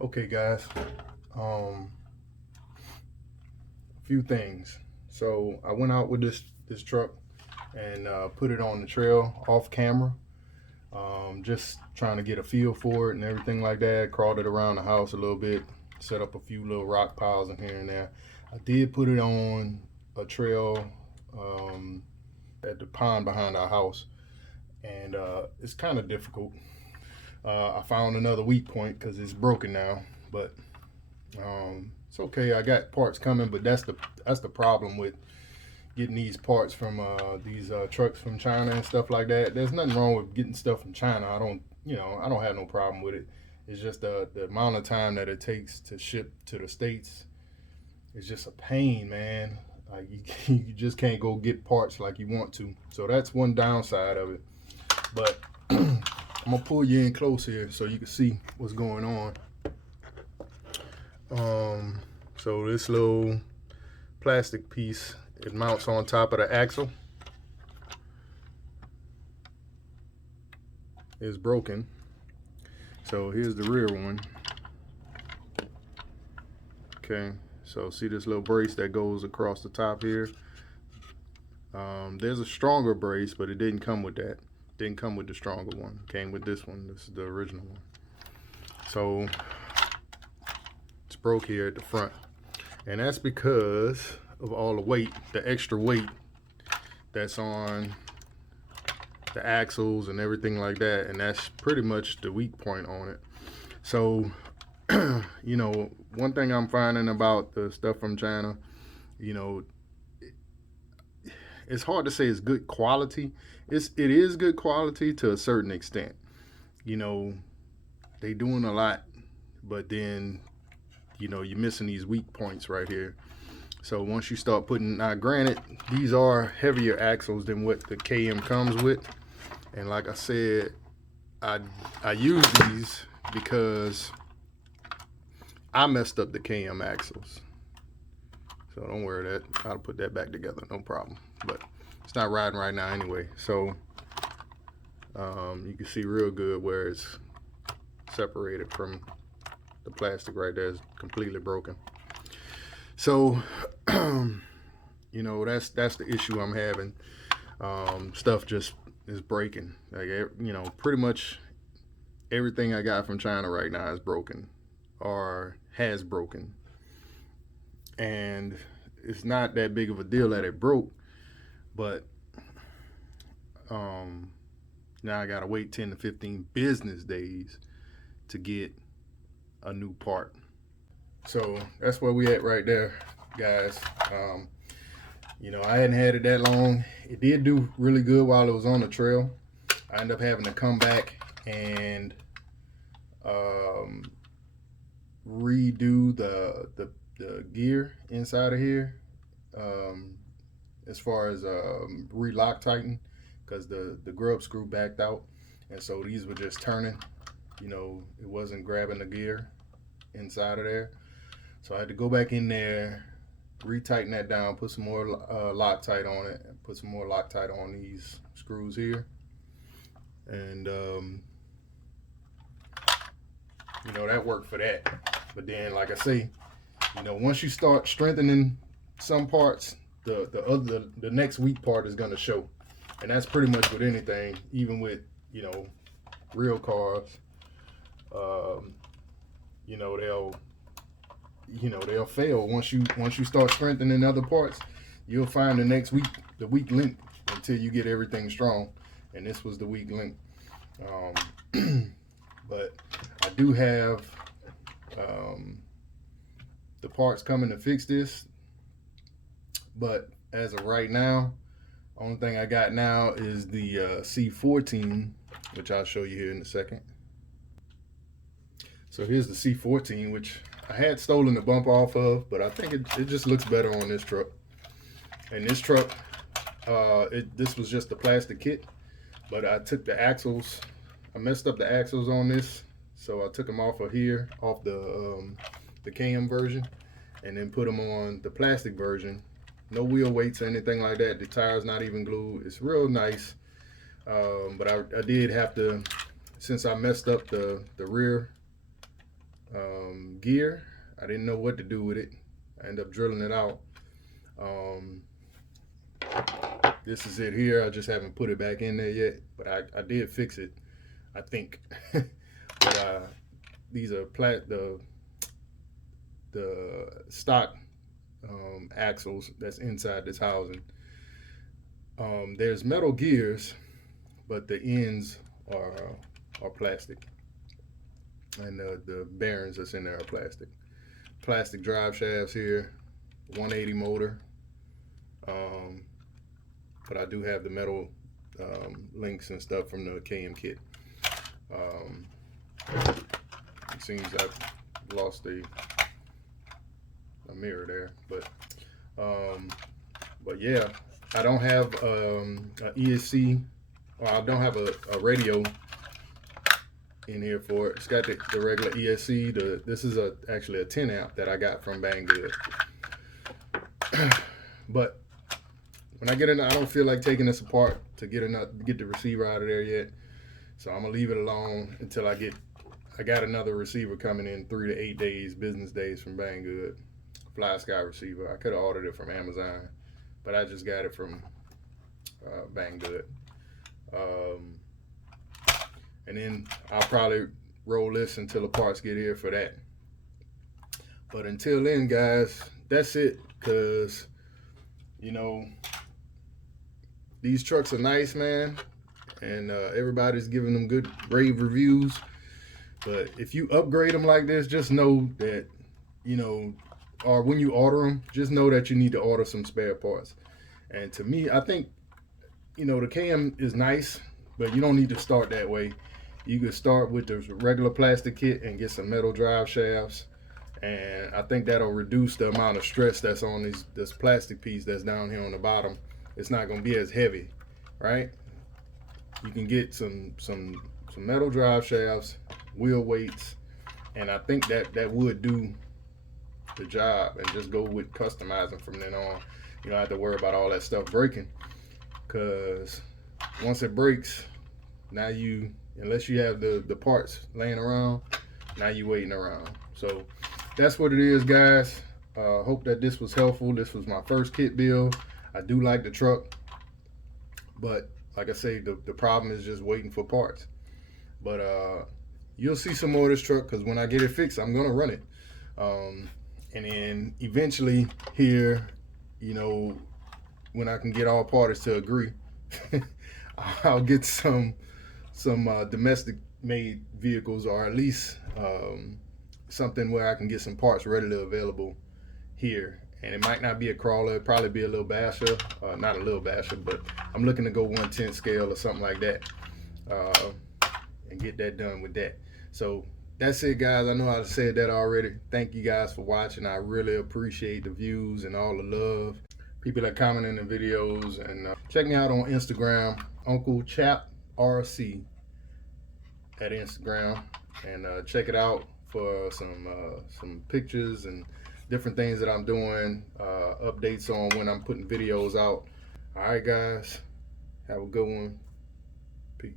Okay, guys. A few things. So I went out with this truck and put it on the trail off camera. Just trying to get a feel for it and everything like that. Crawled it around the house a little bit. Set up a few little rock piles in here and there. I did put it on a trail at the pond behind our house, and it's kind of difficult. I found another weak point because it's broken now, but it's okay. I got parts coming, but that's the problem with getting these parts from these trucks from China and stuff like that. There's nothing wrong with getting stuff from China. I don't have no problem with it. It's just the amount of time that it takes to ship to the States. It's just a pain, man. Like you just can't go get parts like you want to. So that's one downside of it. But I'm gonna pull you in close here so you can see what's going on. So this little plastic piece, it mounts on top of the axle. It's broken. So here's the rear one. Okay, so see this little brace that goes across the top here? There's a stronger brace, but it didn't come with that. Didn't come with the stronger one. Came with this one. This is the original one. So it's broke here at the front. And that's because of all the weight, the extra weight that's on the axles and everything like that. And that's pretty much the weak point on it. So, one thing I'm finding about the stuff from China, it's hard to say it's good quality. It is good quality to a certain extent. They doing a lot, but then you're missing these weak points right here. So once you start putting, now granted, these are heavier axles than what the KM comes with, and like I said, I use these because I messed up the KM axles. So don't worry, that I'll put that back together, no problem. But it's not riding right now anyway. So you can see real good where it's separated from the plastic right there. Is completely broken. So that's the issue I'm having. Stuff just is breaking. Like pretty much everything I got from China right now is broken or has broken. And it's not that big of a deal that it broke, but now I gotta wait 10 to 15 business days to get a new part. So that's where we at right there, guys. I hadn't had it that long. It did do really good while it was on the trail. I ended up having to come back and redo the gear inside of here, as far as re-Loctiting, because the grub screw backed out, and so these were just turning. It wasn't grabbing the gear inside of there, so I had to go back in there, retighten that down, put some more Loctite on it, and put some more Loctite on these screws here, and that worked for that. But then, like I say, once you start strengthening some parts, the next weak part is going to show. And that's pretty much with anything, even with real cars. They'll fail once you start strengthening other parts. You'll find the weak link until you get everything strong. And this was the weak link. But I do have the parts coming to fix this, but as of right now, only thing I got now is the C14, which I'll show you here in a second. So here's the C14, which I had stolen the bump off of, but I think it just looks better on this truck. And this truck, this was just the plastic kit, but I took the axles, I messed up the axles on this, so I took them off of here, off the KM version, and then put them on the plastic version. No wheel weights or anything like that. The tire's not even glued. It's real nice, but I did have to, since I messed up the rear gear. I didn't know what to do with it. I ended up drilling it out. This is it here. I just haven't put it back in there yet, but I did fix it, I think. But these are the stock axles that's inside this housing. There's metal gears, but the ends are plastic, and the bearings that's in there are plastic. Plastic drive shafts here, 180 motor. But I do have the metal links and stuff from the KM kit. It seems I've lost a mirror there, but yeah, I don't have a ESC, or I don't have a radio in here for it. It's got the regular ESC. This is actually a 10 amp that I got from Banggood. But when I get in, I don't feel like taking this apart to get the receiver out of there yet. So I'm gonna leave it alone until I got another receiver coming in 3 to 8 days, business days, from Banggood. Fly Sky receiver. I could have ordered it from Amazon, but I just got it from Banggood. And then I'll probably roll this until the parts get here for that. But until then, guys, that's it. Cause you know, these trucks are nice, man, and everybody's giving them good rave reviews. But if you upgrade them like this, just know that, you know, or when you order them, just know that you need to order some spare parts. And to me, I think, you know, the KM is nice, but you don't need to start that way. You could start with the regular plastic kit and get some metal drive shafts, and I think that'll reduce the amount of stress that's on this plastic piece that's down here on the bottom. It's not going to be as heavy, right? You can get some metal drive shafts, wheel weights, and I think that would do the job, and just go with customizing from then on. You don't have to worry about all that stuff breaking, because once it breaks, now unless you have the parts laying around, now you waiting around. So that's what it is, guys. Hope that this was helpful. This was my first kit build. I do like the truck, but like I say, the problem is just waiting for parts. But you'll see some more of this truck, because when I get it fixed, I'm gonna run it. And then eventually here, you know, when I can get all parties to agree, I'll get some domestic made vehicles, or at least something where I can get some parts readily available here. And it might not be a crawler, it'll probably be a little basher, not a little basher, but I'm looking to go 1/10 scale or something like that, and get that done with that. So that's it, guys. I know I said that already. Thank you guys for watching. I really appreciate the views and all the love. People that comment in the videos, and check me out on Instagram, unclechaprc at Instagram, and check it out for some pictures and different things that I'm doing, updates on when I'm putting videos out. All right, guys, have a good one. Peace.